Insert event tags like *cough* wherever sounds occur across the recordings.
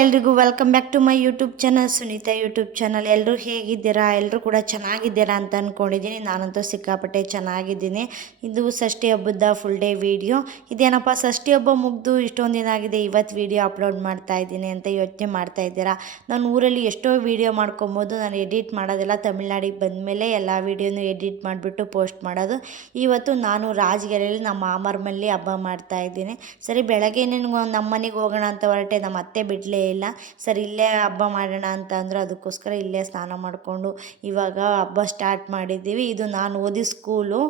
ಎಲ್ರಿಗೂ welcome back to my YouTube channel. Sunita YouTube channel. ಎಲ್ಲರೂ ಹೇಗಿದ್ದೀರಾ? ಎಲ್ಲರೂ ಕೂಡ ಚೆನ್ನಾಗಿದ್ದೀರಾ ಅಂತ ಅಂದ್ಕೊಂಡಿದ್ದೀನಿ ನಾನಂತೂ ಸಿಕ್ಕಾಪಟ್ಟೆ ಚೆನ್ನಾಗಿದ್ದೀನಿ. ಇದು ಷಷ್ಠಿ ಹಬ್ಬದ ಫುಲ್ ಡೇ ವಿಡಿಯೋ ಇದೇನಪ್ಪ ಷಷ್ಠಿ ಹಬ್ಬ ಮುಗಿದು ಇಷ್ಟೊಂದು ದಿನ ಆಗಿದೆ ಇವತ್ತು ವೀಡಿಯೋ ಅಪ್ಲೋಡ್ ಮಾಡ್ತಾ ಇದ್ದೀನಿ ಅಂತ ಯೋಚನೆ ಮಾಡ್ತಾ ಇದ್ದೀರಾ? ನಾನು ಊರಲ್ಲಿ ಎಷ್ಟೋ ವೀಡಿಯೋ ಮಾಡ್ಕೊಬೋದು. ನಾನು ಎಡಿಟ್ ಮಾಡೋದೆಲ್ಲ ತಮಿಳ್ನಾಡಿಗೆ ಬಂದಮೇಲೆ ಎಲ್ಲ ವೀಡಿಯೋನು ಎಡಿಟ್ ಮಾಡಿಬಿಟ್ಟು ಪೋಸ್ಟ್ ಮಾಡೋದು. ಇವತ್ತು ನಾನು ರಾಜಗಿರಿಯಲ್ಲಿ ನಮ್ಮ ಮಾಮರ ಮಲ್ಲಿ ಹಬ್ಬ ಮಾಡ್ತಾ ಇದ್ದೀನಿ. ಸರಿ, ಬೆಳಗ್ಗೆ ನಿನ್ಗೆ ನಮ್ಮ ಮನೆಗೆ ಹೋಗೋಣ ಅಂತ ಹೊರಟೆ ನಮ್ಮ ಅತ್ತೆ ಬಿಡಲೇ ಇಲ್ಲ. ಸರ್, ಇಲ್ಲೇ ಹಬ್ಬ ಮಾಡೋಣ ಅಂತ ಅಂದರು ಅದಕ್ಕೋಸ್ಕರ ಇಲ್ಲೇ ಸ್ನಾನ ಮಾಡಿಕೊಂಡು ಇವಾಗ ಹಬ್ಬ ಸ್ಟಾರ್ಟ್ ಮಾಡಿದ್ದೀವಿ. ಇದು ನಾನು ಓದಿ ಸ್ಕೂಲು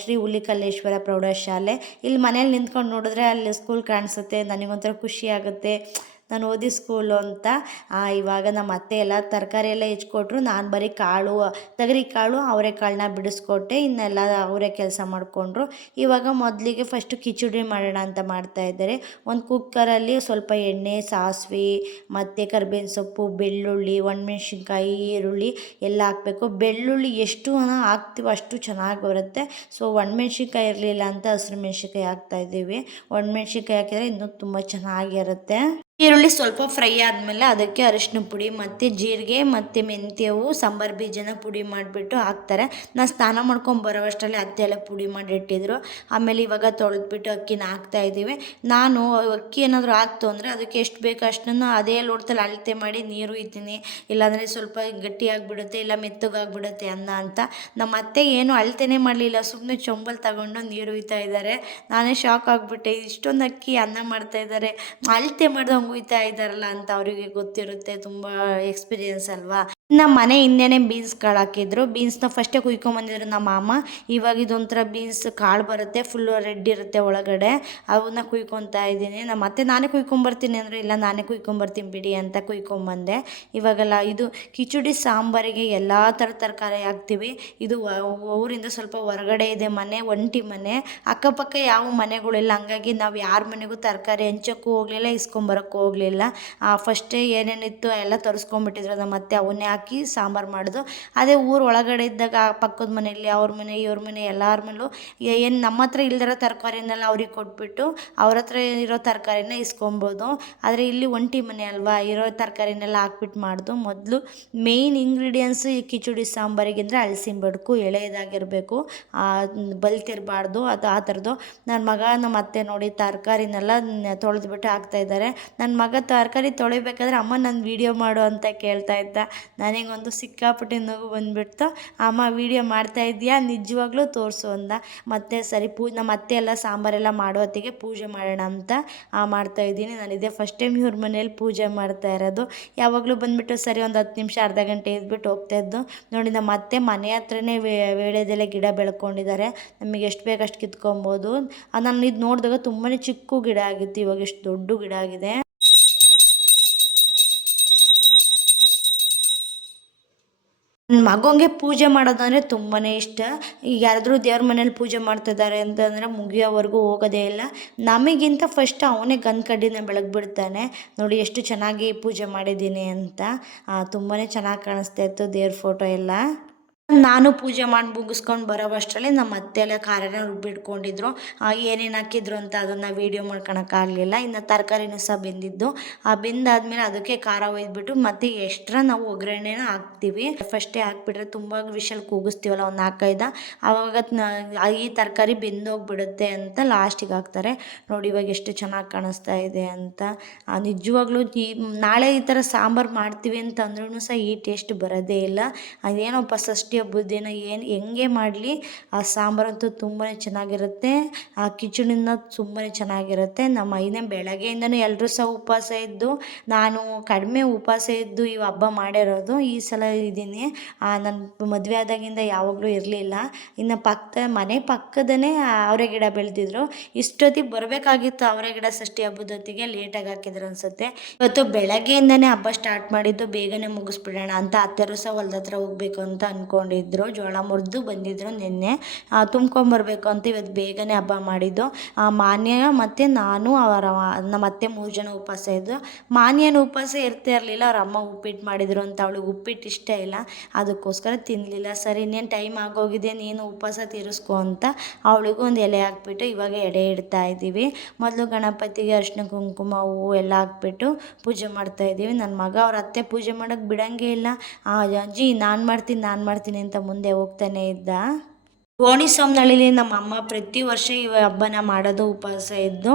ಶ್ರೀ ಹುಲಿಕಲ್ಲೇಶ್ವರ ಪ್ರೌಢಶಾಲೆ. ಇಲ್ಲಿ ಮನೇಲಿ ನಿಂತ್ಕೊಂಡು ನೋಡಿದ್ರೆ ಅಲ್ಲಿ ಸ್ಕೂಲ್ ಕಾಣಿಸುತ್ತೆ, ನನಗೊಂಥರ ಖುಷಿ ಆಗುತ್ತೆ. ನಾನು ಓದಿ ಸ್ಕೂಲು ಅಂತ ಇವಾಗ ನಮ್ಮ ಅತ್ತೆ ಎಲ್ಲ ತರಕಾರಿ ಎಲ್ಲ ಹೆಚ್ಕೊಟ್ರು. ನಾನು ಬರೀ ಕಾಳು, ತಗರಿ ಕಾಳು ಅವರೆಕಾಳನ್ನ ಬಿಡಿಸ್ಕೊಟ್ಟೆ. ಇನ್ನೆಲ್ಲ ಅವರೇ ಕೆಲಸ ಮಾಡಿಕೊಂಡ್ರು. ಇವಾಗ ಮೊದಲಿಗೆ ಫಸ್ಟು ಕಿಚಡಿ ಮಾಡೋಣ ಅಂತ ಮಾಡ್ತಾ ಇದ್ದಾರೆ. ಒಂದು ಕುಕ್ಕರಲ್ಲಿ ಸ್ವಲ್ಪ ಎಣ್ಣೆ, ಸಾಸಿವೆ, ಮತ್ತು ಕರ್ಬೇವಿನ ಸೊಪ್ಪು, ಬೆಳ್ಳುಳ್ಳಿ, ಒಣಮೆಣ್ಸಿನ್ಕಾಯಿ, ಈರುಳ್ಳಿ ಎಲ್ಲ ಹಾಕಬೇಕು. ಬೆಳ್ಳುಳ್ಳಿ ಎಷ್ಟು ಹಾಕ್ತೀವೋ ಅಷ್ಟು ಚೆನ್ನಾಗಿ ಬರುತ್ತೆ. ಸೊ ಒಣಮೆಣ್ಸಿನ್ಕಾಯಿ ಇರಲಿಲ್ಲ ಅಂತ ಹಸಿರು ಮೆಣ್ಸಿನ್ಕಾಯಿ ಹಾಕ್ತಾ ಇದ್ದೀವಿ. ಒಣಮೆಣ್ಸಿನ್ಕಾಯಿ ಹಾಕಿದರೆ ಇನ್ನೂ ತುಂಬ ಚೆನ್ನಾಗಿರುತ್ತೆ. ಈರುಳ್ಳಿ ಸ್ವಲ್ಪ ಫ್ರೈ ಆದಮೇಲೆ ಅದಕ್ಕೆ ಅರಿಶಿನ ಪುಡಿ ಮತ್ತು ಜೀರಿಗೆ ಮತ್ತು ಮೆಂತ್ಯವು ಸಾಂಬಾರು ಬೀಜನ ಪುಡಿ ಮಾಡಿಬಿಟ್ಟು ಹಾಕ್ತಾರೆ. ನಾನು ಸ್ನಾನ ಮಾಡ್ಕೊಂಡು ಬರೋವಷ್ಟರಲ್ಲಿ ಅತ್ತೆ ಎಲ್ಲ ಪುಡಿ ಮಾಡಿ ಇಟ್ಟಿದ್ರು. ಆಮೇಲೆ ಇವಾಗ ತೊಳೆದ್ಬಿಟ್ಟು ಅಕ್ಕಿನ ಹಾಕ್ತಾ ಇದ್ದೀವಿ. ನಾನು ಅಕ್ಕಿ ಏನಾದರೂ ಹಾಕ್ತು ಅಂದರೆ ಅದಕ್ಕೆ ಎಷ್ಟು ಬೇಕು ಅಷ್ಟನ್ನು ಅದೇ ಲೋಟದಲ್ಲಿ ಅಳತೆ ಮಾಡಿ ನೀರು ಇದ್ದೀನಿ ಇಲ್ಲಾಂದರೆ ಸ್ವಲ್ಪ ಗಟ್ಟಿಯಾಗಿಬಿಡುತ್ತೆ ಇಲ್ಲ ಮೆತ್ತಗಾಗ್ಬಿಡುತ್ತೆ ಅನ್ನ ಅಂತ. ನಮ್ಮ ಅತ್ತೆ ಏನು ಅಳತೆನೇ ಮಾಡಲಿಲ್ಲ. ಸುಮ್ಮನೆ ಚೊಂಬಲ್ ತಗೊಂಡು ನೀರು ಇದ್ದಾರೆ. ನಾನೇ ಶಾಕ್ ಆಗಿಬಿಟ್ಟೆ. ಇಷ್ಟೊಂದು ಅಕ್ಕಿ ಅನ್ನ ಮಾಡ್ತಾ ಇದ್ದಾರೆ. ಅಳತೆ ಮಾಡ್ದಂಗೆ ಉಯ್ತಾ ಇದ್ದಾರಲ್ಲ ಅಂತ ಅವರಿಗೆ ಗೊತ್ತಿರುತ್ತೆ ತುಂಬ ಎಕ್ಸ್ಪೀರಿಯನ್ಸ್ ಅಲ್ವಾ? ನಮ್ಮ ಮನೆ ಹಿಂದೆನೇ ಬೀನ್ಸ್ ಕಾಳು ಹಾಕಿದ್ರು. ಬೀನ್ಸ್ನ ಫಸ್ಟೇ ಕುಯ್ಕೊಂಬಂದಿದ್ರು ನಮ್ಮ ಮಾಮ. ಇವಾಗ ಇದೊಂಥರ ಬೀನ್ಸ್ ಕಾಳು ಬರುತ್ತೆ ಫುಲ್ಲು ರೆಡ್ ಇರುತ್ತೆ ಒಳಗಡೆ. ಅವನ್ನ ಕುಯ್ಕೊತಾ ಇದ್ದೀನಿ. ನಮ್ಮ ಅತ್ತೆ ನಾನೇ ಕುಯ್ಕೊಂಬರ್ತೀನಿ ಅಂದರೆ, ಇಲ್ಲ, ನಾನೇ ಕುಯ್ಕೊಂಬರ್ತೀನಿ ಬಿಡಿ ಅಂತ ಕುಯ್ಕೊಂಬಂದೆ ಇವಾಗೆಲ್ಲ ಇದು ಕಿಚಡಿ ಸಾಂಬಾರಿಗೆ ಎಲ್ಲ ಥರ ತರಕಾರಿ ಹಾಕ್ತೀವಿ. ಇದು ಊರಿಂದ ಸ್ವಲ್ಪ ಹೊರಗಡೆ ಇದೆ ಮನೆ, ಒಂಟಿ ಮನೆ. ಅಕ್ಕಪಕ್ಕ ಯಾವ ಮನೆಗಳಿಲ್ಲ ಹಂಗಾಗಿ ನಾವು ಯಾರ ಮನೆಗೂ ತರಕಾರಿ ಹಂಚೋಕ್ಕೂ ಹೋಗಲಿಲ್ಲ ಇಸ್ಕೊಂಬರೋಕ್ಕೂ ಹೋಗಲಿಲ್ಲ. ಫಸ್ಟೇ ಏನೇನಿತ್ತು ಎಲ್ಲ ತರಿಸ್ಕೊಂಬಿಟ್ಟಿದ್ರು ನಮ್ಮ ಅತ್ತೆ. ಅವನ್ನೇ ಹಾಕಿ ಸಾಂಬಾರು ಮಾಡೋದು. ಅದೇ ಊರು ಒಳಗಡೆ ಇದ್ದಾಗ ಪಕ್ಕದ ಮನೆಯಲ್ಲಿ, ಅವ್ರ ಮನೆ, ಇವ್ರ ಮನೆ, ಎಲ್ಲರ ಮೇಲೂ ಏನು ನಮ್ಮ ಹತ್ರ ಇಲ್ದಿರೋ ತರಕಾರಿನೆಲ್ಲ ಅವ್ರಿಗೆ ಕೊಟ್ಬಿಟ್ಟು ಅವ್ರ ಹತ್ರ ಇರೋ ತರಕಾರಿನ ಇಸ್ಕೊಬೋದು. ಆದರೆ ಇಲ್ಲಿ ಒಂಟಿ ಮನೆ ಅಲ್ವಾ, ಇರೋ ತರಕಾರಿನೆಲ್ಲ ಹಾಕ್ಬಿಟ್ಟು ಮಾಡ್ದು. ಮೊದಲು ಮೇಯ್ನ್ ಇಂಗ್ರೀಡಿಯೆಂಟ್ಸು ಈ ಕಿಚಡಿ ಸಾಂಬಾರಿಗೆ ಅಂದರೆ ಹಲಸಿನ ಬಡ್ಕು, ಎಳೆಯದಾಗಿರಬೇಕು ಬಲ್ತಿರಬಾರ್ದು, ಅದು ಆ ಥರದ್ದು. ನನ್ನ ಮಗ, ನಮ್ಮ ಅತ್ತೆ ನೋಡಿ ತರಕಾರಿನೆಲ್ಲ ತೊಳೆದ್ಬಿಟ್ಟು ಹಾಕ್ತಾಯಿದ್ದಾರೆ ನನ್ನ ಮಗ ತರಕಾರಿ ತೊಳಿಬೇಕಾದ್ರೆ ಅಮ್ಮ ನನ್ನ ವೀಡಿಯೋ ಮಾಡು ಅಂತ ಕೇಳ್ತಾ ಇದ್ದ. ನನಗೊಂದು ಸಿಕ್ಕಾಪಟ್ಟೆ ನಗು ಬಂದುಬಿಡ್ತು. ಅಮ್ಮ ವೀಡಿಯೋ ಮಾಡ್ತಾ ಇದೆಯಾ ನಿಜವಾಗ್ಲೂ ತೋರಿಸು ಅಂದ. ಮತ್ತೆ ಸರಿ ಪೂ ನಮ್ಮ ಅತ್ತೆ ಎಲ್ಲ ಸಾಂಬಾರೆಲ್ಲ ಮಾಡೋ ಹೊತ್ತಿಗೆ ಪೂಜೆ ಮಾಡೋಣ ಅಂತ ಆ, ಮಾಡ್ತಾ ಇದ್ದೀನಿ. ನಾನು ಇದೇ ಫಸ್ಟ್ ಟೈಮ್ ಇವ್ರ ಮನೇಲಿ ಪೂಜೆ ಮಾಡ್ತಾ ಇರೋದು. ಯಾವಾಗಲೂ ಬಂದುಬಿಟ್ಟು ಸರಿ ಒಂದು ಹತ್ತು ನಿಮಿಷ ಅರ್ಧ ಗಂಟೆ ಇದ್ಬಿಟ್ಟು ಹೋಗ್ತಾ ಇದ್ದು. ನೋಡಿ ನಮ್ಮ ಅತ್ತೆ ಮನೆ ಹತ್ರನೇ ವೇಳೆದೆಲೆ ಗಿಡ ಬೆಳ್ಕೊಂಡಿದ್ದಾರೆ. ನಮಗೆ ಎಷ್ಟು ಬೇಕಷ್ಟು ಕಿತ್ಕೊಬೋದು. ನಾನು ಇದು ನೋಡಿದಾಗ ತುಂಬಾ ಚಿಕ್ಕ ಗಿಡ ಆಗಿತ್ತು. ಇವಾಗ ಎಷ್ಟು ದೊಡ್ಡ ಗಿಡ ಆಗಿದೆ. ಮಗನಿಗೆ ಪೂಜೆ ಮಾಡೋದಂದರೆ ತುಂಬಾ ಇಷ್ಟ. ಈಗ ಯಾರಾದರೂ ದೇವ್ರ ಮನೇಲಿ ಪೂಜೆ ಮಾಡ್ತಿದ್ದಾರೆ ಅಂತಂದರೆ ಮುಗಿಯೋವರೆಗೂ ಹೋಗೋದೇ ಇಲ್ಲ. ನಮಗಿಂತ ಫಸ್ಟ್ ಅವನೇ ಗಂಧ ಕಡ್ಡಿನ ಬೆಳಗ್ಬಿಡ್ತಾನೆ. ನೋಡಿ ಎಷ್ಟು ಚೆನ್ನಾಗಿ ಪೂಜೆ ಮಾಡಿದ್ದೀನಿ ಅಂತ. ತುಂಬಾ ಚೆನ್ನಾಗಿ ಕಾಣಿಸ್ತಾ ಇತ್ತು ದೇವ್ರ ಫೋಟೋ ಎಲ್ಲ. ನಾನು ಪೂಜೆ ಮಾಡಿ ಮುಗಿಸ್ಕೊಂಡು ಬರೋವಷ್ಟರಲ್ಲಿ ನಮ್ಮ ಅತ್ತೆ ಎಲ್ಲ ಖಾರನ ರುಬ್ಬಿಟ್ಕೊಂಡಿದ್ರು ಏನೇನು ಹಾಕಿದ್ರು ಅಂತ ಅದನ್ನು ವೀಡಿಯೋ ಮಾಡ್ಕೊಳಕ್ಕಾಗಲಿಲ್ಲ ಇನ್ನು ತರಕಾರಿನೂ ಸಹ ಬೆಂದಿದ್ದು. ಆ, ಬೆಂದಾದ್ಮೇಲೆ ಅದಕ್ಕೆ ಖಾರ ಒಯ್ದುಬಿಟ್ಟು ಮತ್ತೆ ಎಕ್ಸ್ಟ್ರಾ ನಾವು ಒಗ್ಗರಣೆನ ಹಾಕ್ತೀವಿ. ಫಸ್ಟೇ ಹಾಕ್ಬಿಟ್ರೆ ತುಂಬ ವಿಷಲ್ ಕೂಗಿಸ್ತೀವಲ್ಲ ಒಂದು ನಾಲ್ಕೈದು. ಆವಾಗ ಈ ತರಕಾರಿ ಬೆಂದೋಗ್ಬಿಡುತ್ತೆ ಅಂತ ಲಾಸ್ಟಿಗೆ ಹಾಕ್ತಾರೆ. ನೋಡಿ ಇವಾಗ ಎಷ್ಟು ಚೆನ್ನಾಗಿ ಕಾಣಿಸ್ತಾ ಇದೆ ಅಂತ. ನಿಜವಾಗ್ಲೂ ಈ, ನಾಳೆ ಈ ಥರ ಸಾಂಬಾರು ಮಾಡ್ತೀವಿ ಅಂತಂದ್ರೂ ಸಹ ಈ ಟೇಸ್ಟ್ ಬರೋದೇ ಇಲ್ಲ. ಅದೇನೋಪ್ಪ ಹಬ್ಬದ್ದೇನೋ ಏನು ಹೆಂಗೆ ಮಾಡಲಿ, ಆ ಸಾಂಬಾರಂತೂ ತುಂಬಾ ಚೆನ್ನಾಗಿರುತ್ತೆ, ಆ ಕಿಚಡಿನ ತುಂಬಾ ಚೆನ್ನಾಗಿರುತ್ತೆ. ನಮ್ಮ ಐನೇ ಬೆಳಗ್ಗೆಯಿಂದನೂ ಎಲ್ಲರೂ ಸಹ ಉಪವಾಸ ಇದ್ದು, ನಾನು ಕಡಿಮೆ ಉಪವಾಸ ಇದ್ದು ಈ ಹಬ್ಬ ಮಾಡಿರೋದು, ಈ ಸಲ ಇದ್ದೀನಿ. ನನ್ನ ಮದುವೆ ಆದಾಗಿಂದ ಯಾವಾಗಲೂ ಇರಲಿಲ್ಲ. ಇನ್ನು ಪಕ್ಕ ಮನೆ ಪಕ್ಕದನೇ ಅವರೆ ಗಿಡ ಬೆಳೆದಿದ್ರು. ಇಷ್ಟೊತ್ತಿಗೆ ಬರಬೇಕಾಗಿತ್ತು ಅವರೆ ಗಿಡ ಷಷ್ಠಿ ಹಬ್ಬದೊತ್ತಿಗೆ ಲೇಟಾಗಿ ಹಾಕಿದ್ರು ಅನ್ಸುತ್ತೆ. ಇವತ್ತು ಬೆಳಗ್ಗೆಯಿಂದನೇ ಹಬ್ಬ ಸ್ಟಾರ್ಟ್ ಮಾಡಿದ್ದು, ಬೇಗನೆ ಮುಗಿಸ್ಬಿಡೋಣ ಅಂತ ಅತ್ತೆರು ಸಹ ಹೊಲ್ದ ಹತ್ರ ಹೋಗ್ಬೇಕು ಅಂತ ಅನ್ಕೊಂಡು ಅಂದ್ಕೊಂಡಿದ್ರು ಜೋಳ ಮುರಿದು ಬಂದಿದ್ರು ನಿನ್ನೆ. ತುಂಬ್ಕೊಂಬರ್ಬೇಕು ಅಂತ ಇವತ್ತು ಬೇಗನೆ ಹಬ್ಬ ಮಾಡಿದ್ದು. ಮಾನ್ಯ ಮತ್ತು ನಾನು, ಅವರ ನಮ್ಮ ಅತ್ತೆ ಮೂರು ಜನ ಉಪವಾಸ ಇದ್ದು ಮಾನ್ಯನ ಉಪವಾಸ ಇರ್ತಾ ಇರಲಿಲ್ಲ, ಅವ್ರ ಅಮ್ಮ ಉಪ್ಪಿಟ್ಟು ಮಾಡಿದ್ರು ಅಂತ ಅವಳಿಗೆ ಉಪ್ಪಿಟ್ಟು ಇಷ್ಟ ಇಲ್ಲ. ಅದಕ್ಕೋಸ್ಕರ ತಿನ್ನಲಿಲ್ಲ ಸರಿ, ಇನ್ನೇನು ಟೈಮ್ ಆಗೋಗಿದೆ, ನೀನು ಉಪವಾಸ ತೀರಿಸ್ಕೊ ಅಂತ ಅವಳಿಗೂ ಒಂದು ಎಲೆ ಹಾಕ್ಬಿಟ್ಟು ಇವಾಗ ಎಡೆ ಇಡ್ತಾ ಇದ್ದೀವಿ. ಮೊದಲು ಗಣಪತಿಗೆ ಅರಿಶಿನ ಕುಂಕುಮ, ಹೂವು ಎಲ್ಲ ಹಾಕ್ಬಿಟ್ಟು ಪೂಜೆ ಮಾಡ್ತಾ ಇದ್ದೀವಿ. ನನ್ನ ಮಗ, ಅವ್ರ ಅತ್ತೆ ಪೂಜೆ ಮಾಡೋಕ್ಕೆ ಬಿಡಂಗೇ ಇಲ್ಲ. ಅಜ್ಜಿ, ನಾನು ಮಾಡ್ತೀನಿ ನಾನು ಮಾಡ್ತೀನಿ. ಅಂತ ಮುಂದೆ ಹೋಗ್ತಾನೆ ಇದ್ದ. ಗೋಣಿ ಸೋಮನಹಳ್ಳಿಲಿ ನಮ್ಮ ಅಮ್ಮ ಪ್ರತಿ ವರ್ಷ ಈ ಹಬ್ಬನ ಮಾಡೋದು ಉಪವಾಸ ಇದ್ದು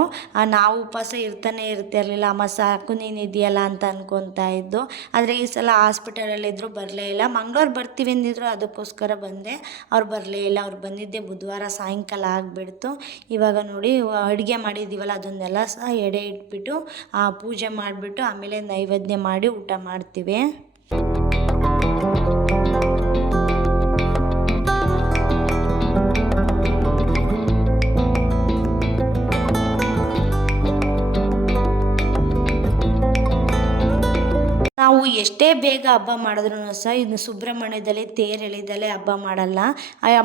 ನಾವು ಉಪವಾಸ ಇರ್ತಾನೆ ಇರ್ತಿರ್ಲಿಲ್ಲ, ಅಮ್ಮ ಸಾಕು, ನೀನು ಇದೆಯಲ್ಲ ಅಂತ ಅನ್ಕೊತಾ ಇದ್ದು, ಆದರೆ ಈ ಸಲ ಹಾಸ್ಪಿಟಲಲ್ಲಿದ್ದರೂ ಬರಲೇ ಇಲ್ಲ. ಮಂಗ್ಳೂರು ಬರ್ತೀವಿ ಅಂದಿದ್ರು ಅದಕ್ಕೋಸ್ಕರ ಬಂದೆ. ಅವ್ರು ಬರಲೇ ಇಲ್ಲ, ಅವ್ರು ಬಂದಿದ್ದೆ ಬುಧವಾರ ಸಾಯಂಕಾಲ ಆಗಿಬಿಡ್ತು. ಇವಾಗ ನೋಡಿ, ಅಡುಗೆ ಮಾಡಿದ್ದೀವಲ್ಲ ಅದನ್ನೆಲ್ಲ ಸಹ ಎಡೆ ಇಟ್ಬಿಟ್ಟು ಪೂಜೆ ಮಾಡಿಬಿಟ್ಟು ಆಮೇಲೆ ನೈವೇದ್ಯ ಮಾಡಿ ಊಟ ಮಾಡ್ತೀವಿ. ಎಷ್ಟೇ ಬೇಗ ಹಬ್ಬ ಮಾಡಿದ್ರು ಸಹ ಇನ್ನು ಸುಬ್ರಹ್ಮಣ್ಯದಲ್ಲಿ ತೇರು ಎಳಿದಲ್ಲೇ ಹಬ್ಬ ಮಾಡಲ್ಲ.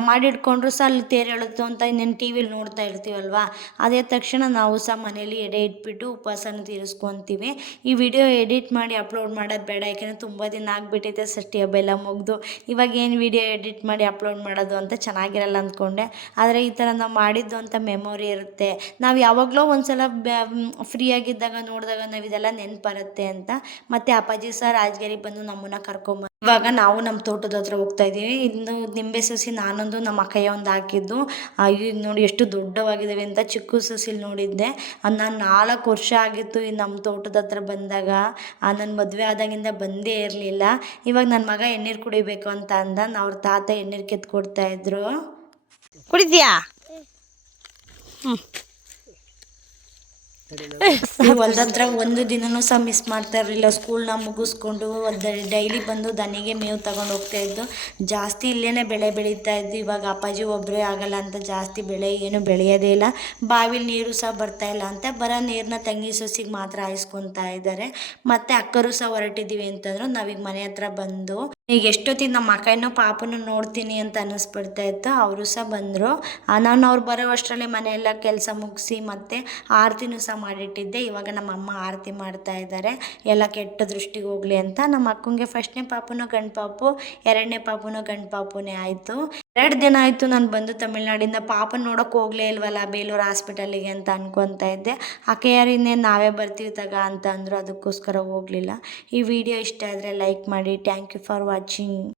ಮಾಡಿಟ್ಕೊಂಡ್ರು ಸಹ ಅಲ್ಲಿ ತೇರು ಎಳುತ್ತೋ ಅಂತ ಇನ್ನೇನು ಟಿ ವಿಲಿ ನೋಡ್ತಾ ಇರ್ತೀವಲ್ವಾ? ಅದೇ ತಕ್ಷಣ ನಾವು ಸಹ ಮನೇಲಿ ಎಡೆ ಇಟ್ಬಿಟ್ಟು ಉಪವಾಸನ ತೀರಿಸ್ಕೊತೀವಿ. ಈ ವಿಡಿಯೋ ಎಡಿಟ್ ಮಾಡಿ ಅಪ್ಲೋಡ್ ಮಾಡೋದು ಬೇಡ, ಯಾಕೆಂದರೆ ತುಂಬ ದಿನ ಆಗಿಬಿಟ್ಟಿದೆ ಷಷ್ಠಿ ಹಬ್ಬ ಎಲ್ಲ ಮುಗಿದು. ಇವಾಗ ಏನು ವಿಡಿಯೋ ಎಡಿಟ್ ಮಾಡಿ ಅಪ್ಲೋಡ್ ಮಾಡೋದು ಅಂತ ಚೆನ್ನಾಗಿರಲ್ಲ ಅಂದ್ಕೊಂಡೆ. ಆದರೆ ಈ ಥರ ನಾವು ಮಾಡಿದ್ದು ಅಂತ ಮೆಮೊರಿ ಇರುತ್ತೆ. ನಾವು ಯಾವಾಗಲೋ ಒಂದ್ಸಲ ಫ್ರೀ ಆಗಿದ್ದಾಗ ನೋಡಿದಾಗ ನಾವು ಇದೆಲ್ಲ ನೆನಪು ಬರುತ್ತೆ ಅಂತ. ಮತ್ತೆ ಅಪ್ಪಾಜಿ ಸಹ ರಾಜಗಿರಿ ಬಂದು ನಮ್ಮನ್ನ ಕರ್ಕೊಂಬ ಇವಾಗ ನಾವು ನಮ್ಮ ತೋಟದ ಹತ್ರ ಹೋಗ್ತಾ ಇದ್ದೀವಿ. ಇನ್ನು ನಿಂಬೆ ಸಸಿ ನಾನೊಂದು ನಮ್ಮ ಅಕ್ಕಯ್ಯ ಒಂದು ಹಾಕಿದ್ದು. ಇದು ನೋಡಿ ಎಷ್ಟು ದೊಡ್ಡವಾಗಿದ್ದಾವೆ ಅಂತ ಚಿಕ್ಕ ಸಸಿಲಿ ನೋಡಿದ್ದೆ. ನಾನು ನಾಲ್ಕು ವರ್ಷ ಆಗಿತ್ತು ಈ ನಮ್ಮ ತೋಟದ ಹತ್ರ ಬಂದಾಗ. ನನ್ನ ಮದುವೆ ಆದಾಗಿಂದ ಬಂದೇ ಇರಲಿಲ್ಲ. ಇವಾಗ ನನ್ನ ಮಗ ಎಣ್ಣೀರು ಕುಡಿಬೇಕು ಅಂತ ಅಂದ. ಅವ್ರ ತಾತ ಎಣ್ಣೀರು ಕೆತ್ಕೊಡ್ತಾ ಇದ್ರು. ಕುಡಿದ್ಯಾ? ಈ *laughs* ಹೊಲ್ದ ಹತ್ರ ಒಂದು ದಿನನೂ ಸಹ ಮಿಸ್ ಮಾಡ್ತಾ ಇರಲಿಲ್ಲ. ಸ್ಕೂಲ್ನ ಮುಗಿಸ್ಕೊಂಡು ಡೈಲಿ ಬಂದು ದನಿಗೆ ಮೇವು ತಗೊಂಡು ಹೋಗ್ತಾ ಇದ್ದು ಜಾಸ್ತಿ ಇಲ್ಲೇನೆ ಬೆಳೆ ಬೆಳೀತಾ ಇದ್ದು ಇವಾಗ ಅಪ್ಪಾಜಿ ಒಬ್ಬರೇ ಆಗಲ್ಲ ಅಂತ ಜಾಸ್ತಿ ಬೆಳೆ ಏನು ಬೆಳೆಯೋದೇ ಇಲ್ಲ. ಬಾವಿಲಿ ನೀರು ಸಹ ಬರ್ತಾ ಇಲ್ಲ ಅಂತ ಬರೋ ನೀರನ್ನ ತಂಗಿ ಸೊಸಿಗೆ ಮಾತ್ರ ಹಾಯಿಸ್ಕೊತಾ ಇದ್ದಾರೆ. ಮತ್ತೆ ಅಕ್ಕರು ಸಹ ಹೊರಟಿದ್ದೀವಿ ಅಂತಂದ್ರು. ನಾವೀಗ ಮನೆ ಹತ್ರ ಬಂದು ಈಗ ಎಷ್ಟೊತ್ತಿಗೆ ನಮ್ಮ ಅಕ್ಕನೂ ಪಾಪನು ನೋಡ್ತೀನಿ ಅಂತ ಅನ್ನಿಸ್ಬಿಡ್ತಾ ಇತ್ತು. ಅವರು ಸಹ ಬಂದರು. ನಾನು ಅವ್ರು ಬರೋ ಅಷ್ಟರಲ್ಲಿ ಮನೆಯೆಲ್ಲ ಕೆಲಸ ಮುಗಿಸಿ ಮತ್ತೆ ಆರತಿನೂ ಸಹ ಮಾಡಿಟ್ಟಿದ್ದೆ. ಇವಾಗ ನಮ್ಮ ಅಮ್ಮ ಆರತಿ ಮಾಡ್ತಾ ಇದ್ದಾರೆ. ಎಲ್ಲ ಕೆಟ್ಟ ದೃಷ್ಟಿಗೆ ಹೋಗಲಿ ಅಂತ. ನಮ್ಮ ಅಕ್ಕಂಗೆ ಫಸ್ಟ್ನೇ ಪಾಪುನೂ ಗಣಪಾಪು ಪಾಪು, ಎರಡನೇ ಪಾಪುನೂ ಗಣಪಾಪುನೇ ಪಾಪುನೇ ಆಯಿತು. ಎರಡು ದಿನ ಆಯಿತು ನಾನು ಬಂದು ತಮಿಳ್ನಾಡಿಂದ. ಪಾಪನ ನೋಡೋಕೆ ಹೋಗಲೇ ಇಲ್ವಲ್ಲ ಬೇಲೂರು ಹಾಸ್ಪಿಟಲಿಗೆ ಅಂತ ಅನ್ಕೊತಾ ಇದ್ದೆ. ಆಕೆ ಯಾರು ಇನ್ನೇನು ನಾವೇ ಬರ್ತೀವಿ ತಗ ಅಂತ ಅಂದರು. ಅದಕ್ಕೋಸ್ಕರ ಹೋಗಲಿಲ್ಲ. ಈ ವಿಡಿಯೋ ಇಷ್ಟ ಆದರೆ ಲೈಕ್ ಮಾಡಿ. Thank you for watching